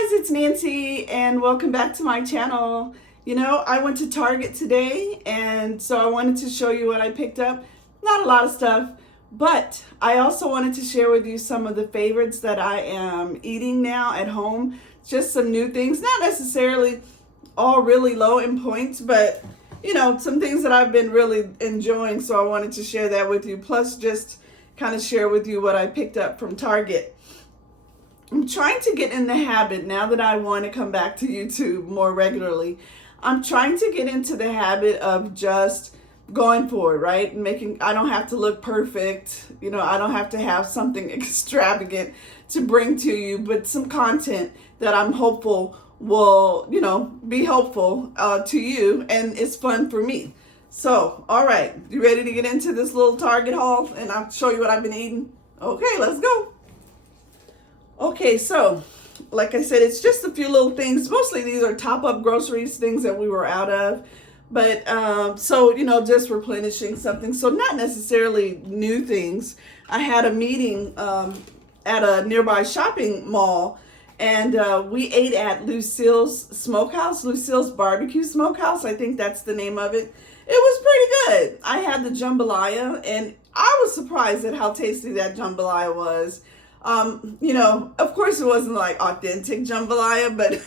guys, it's Nancy and welcome back to my channel. You know, I went to Target today and so I wanted to show you what I picked up. Not a lot of stuff, but I also wanted to share with you some of the favorites that I am eating now at home. Just some new things, not necessarily all really low in points, but you know, some things that I've been really enjoying, so I wanted to share that with you. Plus just kind of share with you what I picked up from Target. I'm trying to get in the habit now that I want to come back to YouTube more regularly. I'm trying to get into the habit of just going for it, right? I don't have to look perfect. You know, I don't have to have something extravagant to bring to you, but some content that I'm hopeful will, you know, be helpful to you, and it's fun for me. So, all right, you ready to get into this little Target haul? And I'll show you what I've been eating. Okay, let's go. Okay, so like I said, it's just a few little things. Mostly these are top-up groceries, things that we were out of. But so, you know, just replenishing something. So not necessarily new things. I had a meeting at a nearby shopping mall, and we ate at Lucille's Smokehouse, Lucille's Barbecue Smokehouse. I think that's the name of it. It was pretty good. I had the jambalaya, and I was surprised at how tasty that jambalaya was. You know, of course it wasn't like authentic jambalaya, but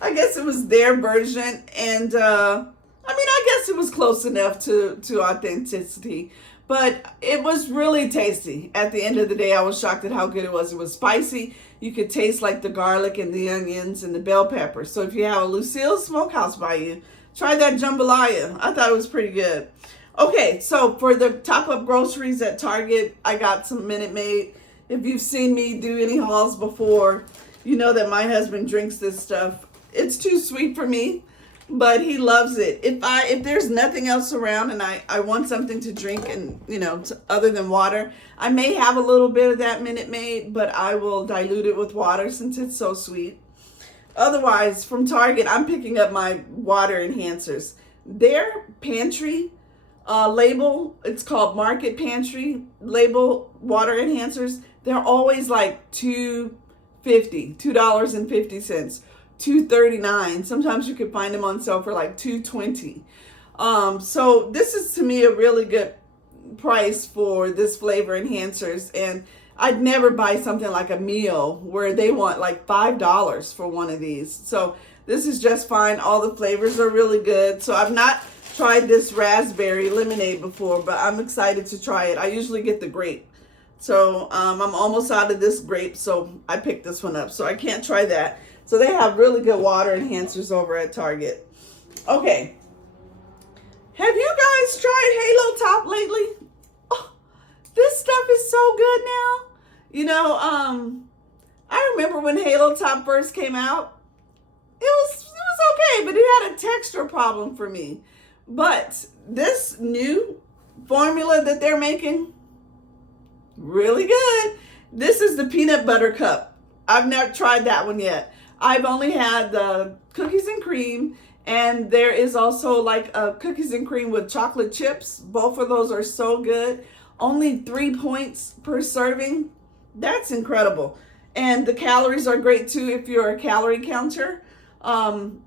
I guess it was their version. And, I guess it was close enough to authenticity, but it was really tasty. At the end of the day, I was shocked at how good it was. It was spicy. You could taste like the garlic and the onions and the bell peppers. So if you have a Lucille's Smokehouse by you, try that jambalaya. I thought it was pretty good. Okay, so for the top-up groceries at Target, I got some Minute Maid. If you've seen me do any hauls before, you know that my husband drinks this stuff. It's too sweet for me, but he loves it. If there's nothing else around and I want something to drink and, you know, other than water, I may have a little bit of that Minute Maid, but I will dilute it with water since it's so sweet. Otherwise, from Target, I'm picking up my water enhancers. Their pantry label, it's called Market Pantry label water enhancers. They're always like $2.50, $2.50, $2.39. Sometimes you can find them on sale for like $2.20. So this is to me a really good price for this flavor enhancers, and I'd never buy something like a meal where they want like $5 for one of these. So this is just fine. All the flavors are really good. So I've not tried this raspberry lemonade before, but I'm excited to try it. I usually get the grape. So I'm almost out of this grape, so I picked this one up. So I can't try that. So they have really good water enhancers over at Target. Okay. Have you guys tried Halo Top lately? Oh, this stuff is so good now. You know, I remember when Halo Top first came out. It was okay, but it had a texture problem for me. But this new formula that they're making, really good. This is the peanut butter cup. I've never tried that one yet. I've only had the cookies and cream, and there is also like a cookies and cream with chocolate chips. Both of those are so good. Only 3 points per serving. That's incredible. And the calories are great too if you're a calorie counter. 3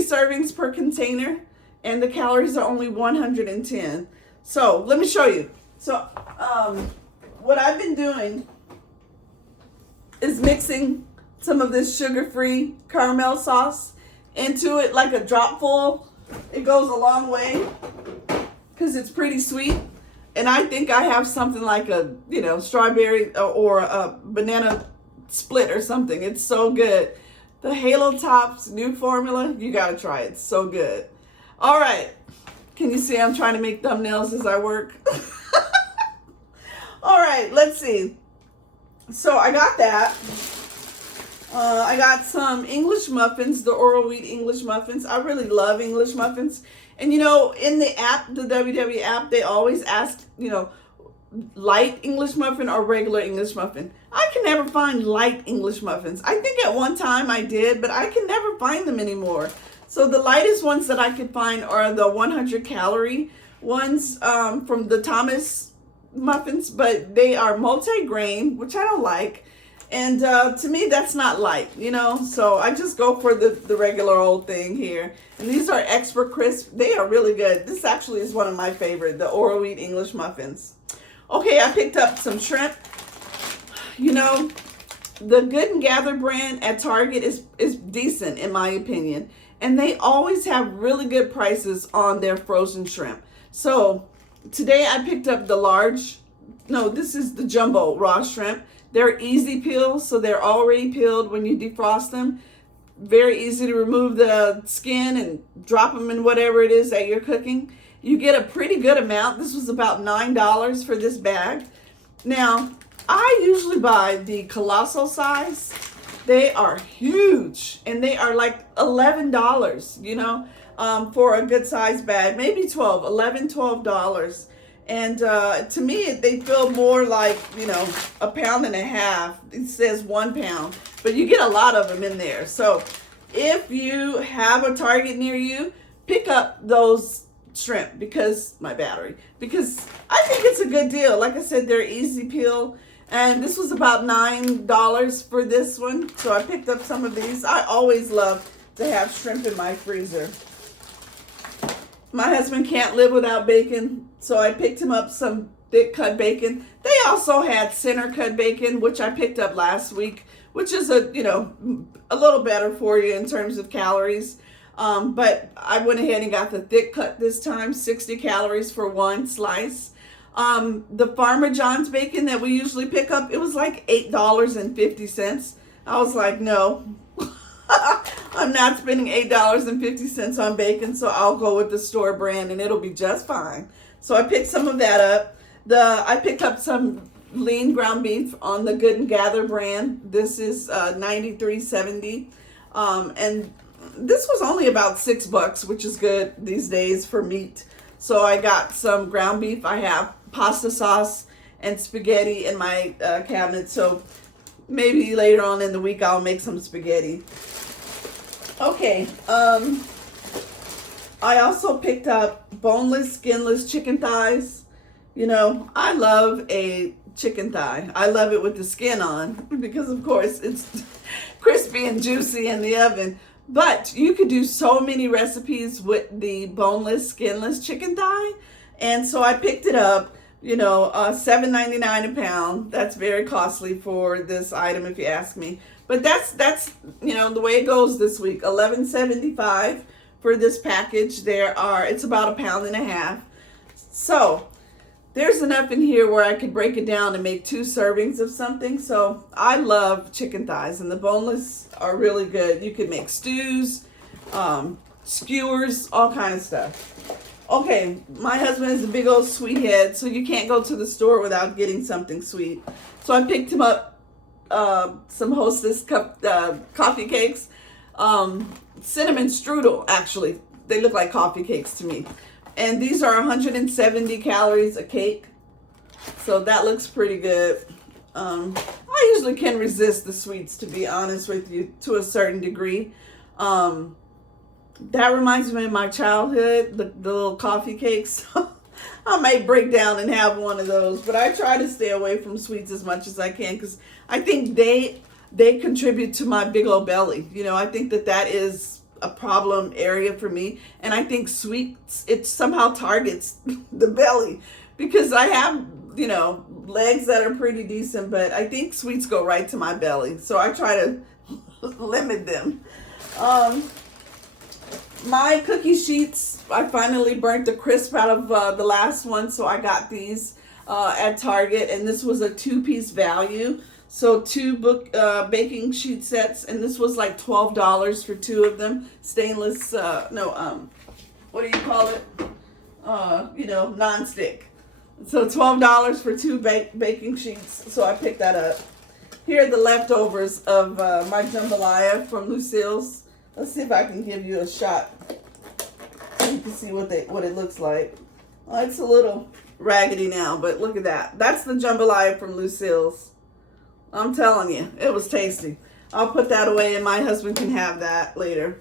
servings per container, and the calories are only 110. So let me show you. So what I've been doing is mixing some of this sugar-free caramel sauce into it, like a drop full. It goes a long way because it's pretty sweet. And I think I have something like a, you know, strawberry or a banana split or something. It's so good. The Halo Top's new formula, you gotta try it. It's so good. All right. Can you see I'm trying to make thumbnails as I work? All right, let's see. So I got that. I got some English muffins, the Oral Wheat English muffins. I really love English muffins. And you know, in the app, the WW app, they always ask, you know, light English muffin or regular English muffin. I can never find light English muffins. I think at one time I did, but I can never find them anymore. So the lightest ones that I could find are the 100 calorie ones from the Thomas muffins, but they are multi-grain, which I don't like. And to me, that's not light, you know. So I just go for the regular old thing here. And these are extra crisp. They are really good. This actually is one of my favorite, the Oro Wheat English muffins. Okay, I picked up some shrimp. You know, the Good and Gather brand at Target is decent in my opinion. And they always have really good prices on their frozen shrimp. So today I picked up the large, no, this is the jumbo raw shrimp. They're easy peels, so they're already peeled when you defrost them. Very easy to remove the skin and drop them in whatever it is that you're cooking. You get a pretty good amount. This was about $9 for this bag. Now, I usually buy the colossal size. They are huge, and they are like $11, you know, for a good size bag. Maybe $12. And to me, they feel more like, you know, a pound and a half. It says 1 pound, but you get a lot of them in there. So if you have a Target near you, pick up those shrimp because I think it's a good deal. Like I said, they're easy peel. And this was about $9 for this one. So I picked up some of these. I always love to have shrimp in my freezer. My husband can't live without bacon, so I picked him up some thick cut bacon. They also had center cut bacon, which I picked up last week, which is a little better for you in terms of calories. But I went ahead and got the thick cut this time, 60 calories for one slice. The Farmer John's bacon that we usually pick up, it was like $8.50. I was like, no, I'm not spending $8.50 on bacon, so I'll go with the store brand and it'll be just fine. So I picked some of that up. I picked up some lean ground beef on the Good and Gather brand. This is $93.70. And this was only about $6, which is good these days for meat. So I got some ground beef. I have pasta sauce and spaghetti in my cabinet. So maybe later on in the week I'll make some spaghetti. Okay. I also picked up boneless, skinless chicken thighs. You know, I love a chicken thigh. I love it with the skin on because, of course, it's crispy and juicy in the oven. But you could do so many recipes with the boneless, skinless chicken thigh. And so I picked it up, you know, $7.99 a pound. That's very costly for this item, if you ask me. But that's you know, the way it goes this week. $11.75 for this package. It's about 1.5 pounds. So there's enough in here where I could break it down and make 2 servings of something. So I love chicken thighs, and the boneless are really good. You could make stews, skewers, all kind of stuff. Okay, my husband is a big old sweet head, so you can't go to the store without getting something sweet. So I picked him up some Hostess coffee cakes, cinnamon strudel, actually. They look like coffee cakes to me. And these are 170 calories a cake. So that looks pretty good. I usually can resist the sweets, to be honest with you, to a certain degree. That reminds me of my childhood, the little coffee cakes. I may break down and have one of those, but I try to stay away from sweets as much as I can because I think they contribute to my big old belly. You know, I think that is a problem area for me, and I think sweets, it somehow targets the belly because I have, you know, legs that are pretty decent, but I think sweets go right to my belly, so I try to limit them. My cookie sheets, I finally burnt the crisp out of the last one, so I got these at Target, and this was a 2-piece value. So 2 baking sheet sets, and this was like $12 for 2 of them. Stainless, what do you call it? You know, non-stick. So $12 for 2 baking sheets. So I picked that up. Here are the leftovers of my jambalaya from Lucille's. Let's see if I can give you a shot. You can see what it looks like. Well, it's a little raggedy now, but look at that. That's the jambalaya from Lucille's. I'm telling you, it was tasty. I'll put that away and my husband can have that later.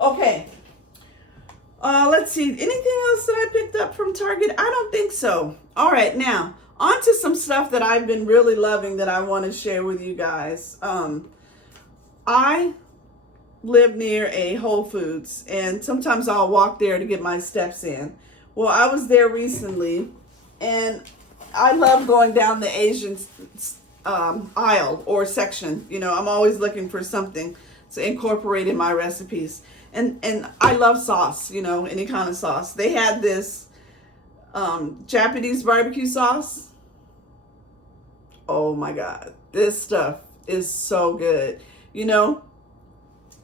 Okay. Let's see. Anything else that I picked up from Target? I don't think so. All right. Now, on to some stuff that I've been really loving that I want to share with you guys. I live near a Whole Foods, and sometimes I'll walk there to get my steps in. Well, I was there recently, and I love going down the Asian aisle or section. You know, I'm always looking for something to incorporate in my recipes. And I love sauce, you know, any kind of sauce. They had this Japanese barbecue sauce. Oh my God, this stuff is so good. You know,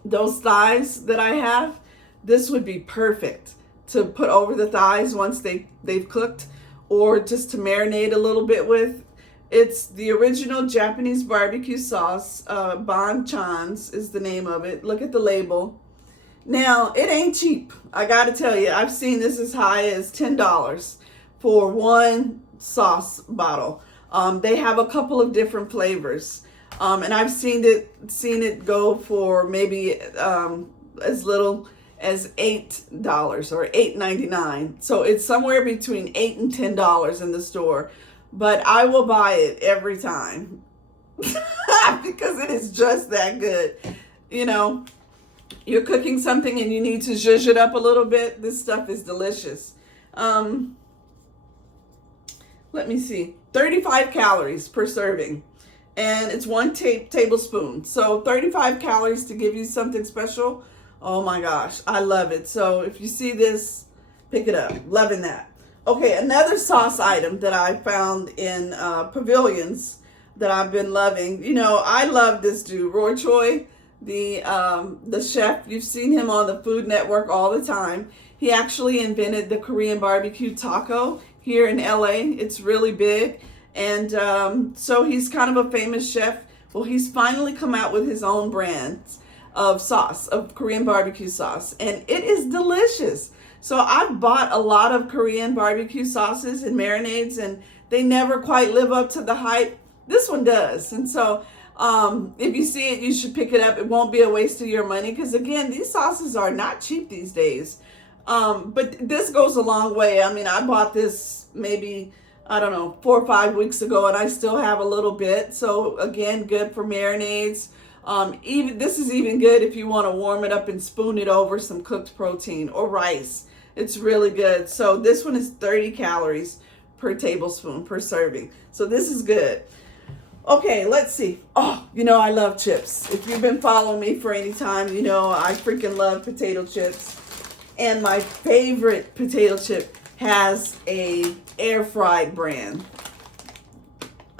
those thighs that I have, this would be perfect to put over the thighs once they've cooked, or just to marinate a little bit with. It's the original Japanese barbecue sauce. Banchan's is the name of it. Look at the label. Now, it ain't cheap. I gotta tell you, I've seen this as high as $10 for one sauce bottle. They have a couple of different flavors. And I've seen it go for maybe as little as $8 or $8.99. So it's somewhere between $8 and $10 in the store. But I will buy it every time because it is just that good. You know, you're cooking something and you need to zhuzh it up a little bit. This stuff is delicious. Let me see. 35 calories per serving. And it's one tablespoon. So 35 calories to give you something special. Oh my gosh, I love it. So if you see this, pick it up. Loving that. Okay, another sauce item that I found in Pavilions that I've been loving. You know, I love this dude, Roy Choi, the chef. You've seen him on the Food Network all the time. He actually invented the Korean barbecue taco here in LA. It's really big. And so he's kind of a famous chef. Well, he's finally come out with his own brand of sauce, of Korean barbecue sauce. And it is delicious. So I've bought a lot of Korean barbecue sauces and marinades, and they never quite live up to the hype. This one does. And so if you see it, you should pick it up. It won't be a waste of your money because, again, these sauces are not cheap these days. But this goes a long way. I mean, I bought this maybe, I don't know, 4 or 5 weeks ago, and I still have a little bit. So again, good for marinades. Even this is even good if you want to warm it up and spoon it over some cooked protein or rice. It's really good. So this one is 30 calories per tablespoon per serving. So this is good. Okay, let's see. Oh, you know, I love chips. If you've been following me for any time, you know I freaking love potato chips. And my favorite potato chip has a air fried brand.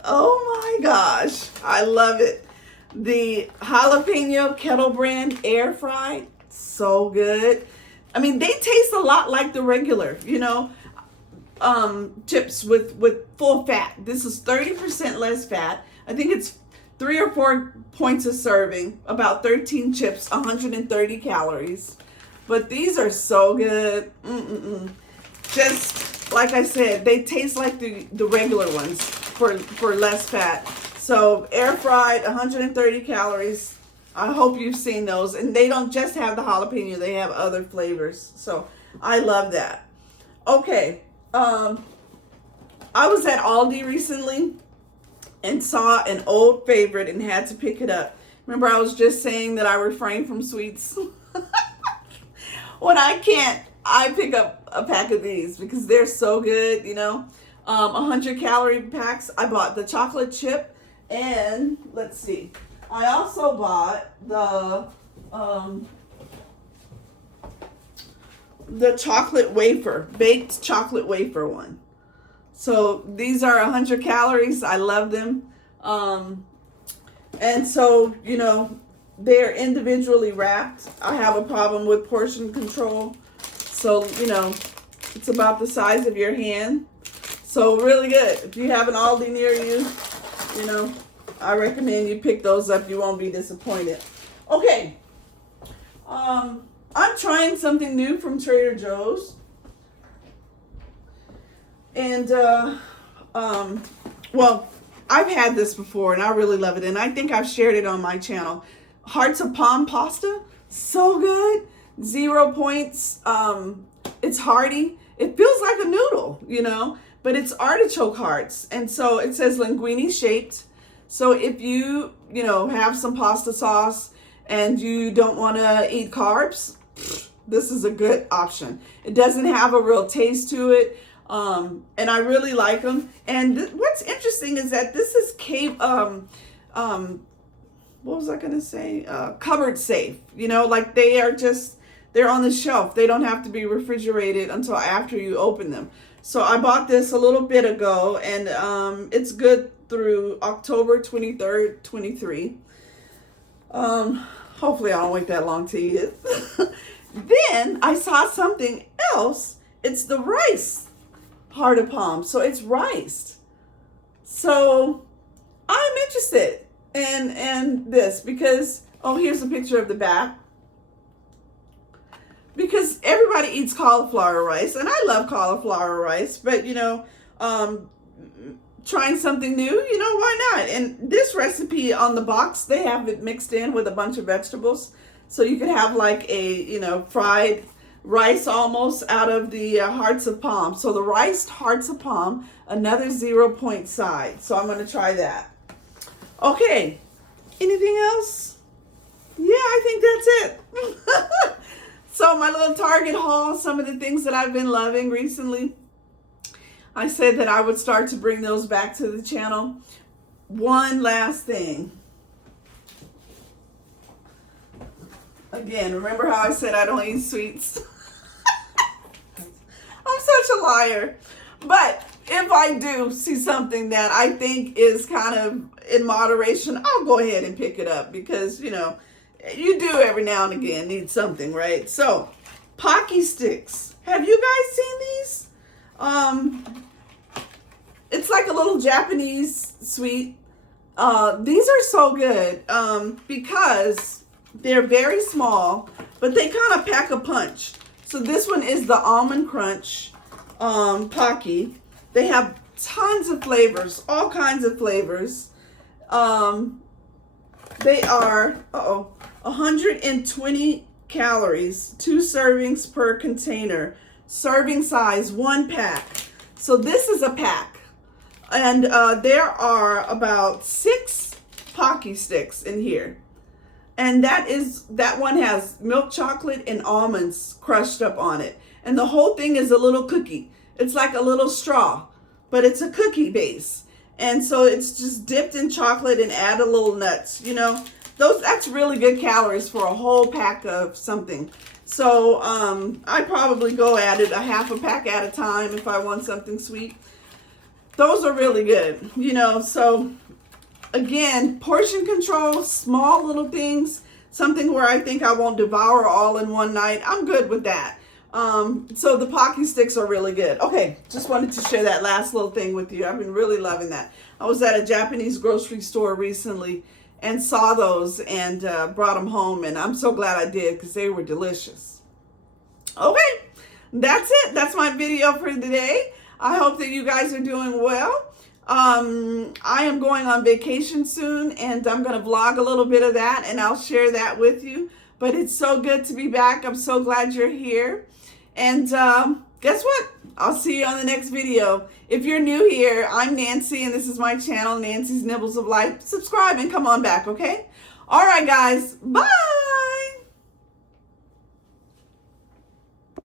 Oh my gosh, I love it. The jalapeno kettle brand air fried, so good. I mean, they taste a lot like the regular, you know, chips with full fat. This is 30% less fat. I think it's 3 or 4 points a serving, about 13 chips, 130 calories. But these are so good. Just like I said, they taste like the regular ones for less fat. So air fried, 130 calories. I hope you've seen those. And they don't just have the jalapeno, they have other flavors. So I love that. Okay, I was at Aldi recently and saw an old favorite and had to pick it up. Remember, I was just saying that I refrain from sweets. When I can't, I pick up a pack of these because they're so good, you know. 100 calorie packs. I bought the chocolate chip, and let's see. I also bought the chocolate wafer, baked chocolate wafer one. So these are 100 calories. I love them. And so, you know, they're individually wrapped. I have a problem with portion control. So, you know, it's about the size of your hand. So really good. If you have an Aldi near you, you know, I recommend you pick those up. You won't be disappointed. Okay. I'm trying something new from Trader Joe's. And, well, I've had this before and I really love it. And I think I've shared it on my channel. Hearts of Palm pasta. So good. 0 points. It's hearty. It feels like a noodle, you know, but it's artichoke hearts. And so it says linguine shaped. So if you have some pasta sauce and you don't want to eat carbs, this is a good option. It doesn't have a real taste to it. And I really like them. And what's interesting is that this is what was I gonna say? Cupboard safe. Like they're on the shelf. They don't have to be refrigerated until after you open them. So I bought this a little bit ago, and it's good through October 23rd, 23. Hopefully I don't wait that long to eat it. Then I saw something else. It's the rice heart of palm. So it's riced. So I'm interested in this because, here's a picture of the back. Because everybody eats cauliflower rice, and I love cauliflower rice, but trying something new, why not? And this recipe on the box, they have it mixed in with a bunch of vegetables. So you could have like a, fried rice almost out of the hearts of palm. So the riced hearts of palm, another 0-point side. So I'm going to try that. Okay. Anything else? Yeah, I think that's it. So my little Target haul, some of the things that I've been loving recently. I said that I would start to bring those back to the channel. One last thing. Again, remember how I said I don't eat sweets? I'm such a liar. But if I do see something that I think is kind of in moderation, I'll go ahead and pick it up because, you do every now and again need something, right? So, Pocky sticks. Have you guys seen these? It's like a little Japanese sweet. These are so good because they're very small, but they kind of pack a punch. So this one is the Almond Crunch Pocky. They have tons of flavors, all kinds of flavors. They are, 120 calories, 2 servings per container. Serving size, 1 pack. So this is a pack. And there are about 6 Pocky sticks in here. And that one has milk chocolate and almonds crushed up on it. And the whole thing is a little cookie. It's like a little straw, but it's a cookie base. And so it's just dipped in chocolate and add a little nuts, that's really good calories for a whole pack of something. So I probably go at it a half a pack at a time if I want something sweet. Those are really good, so again, portion control, small little things, something where I think I won't devour all in one night. I'm good with that. So the Pocky sticks are really good. Okay, just wanted to share that last little thing with you. I've been really loving that. I was at a Japanese grocery store recently and saw those and brought them home, and I'm so glad I did because they were delicious. Okay, that's it. That's my video for today. I hope that you guys are doing well. I am going on vacation soon, and I'm going to vlog a little bit of that, and I'll share that with you. But it's so good to be back. I'm so glad you're here. And guess what? I'll see you on the next video. If you're new here, I'm Nancy, and this is my channel, Nancy's Nibbles of Life. Subscribe and come on back, okay? All right, guys. Bye.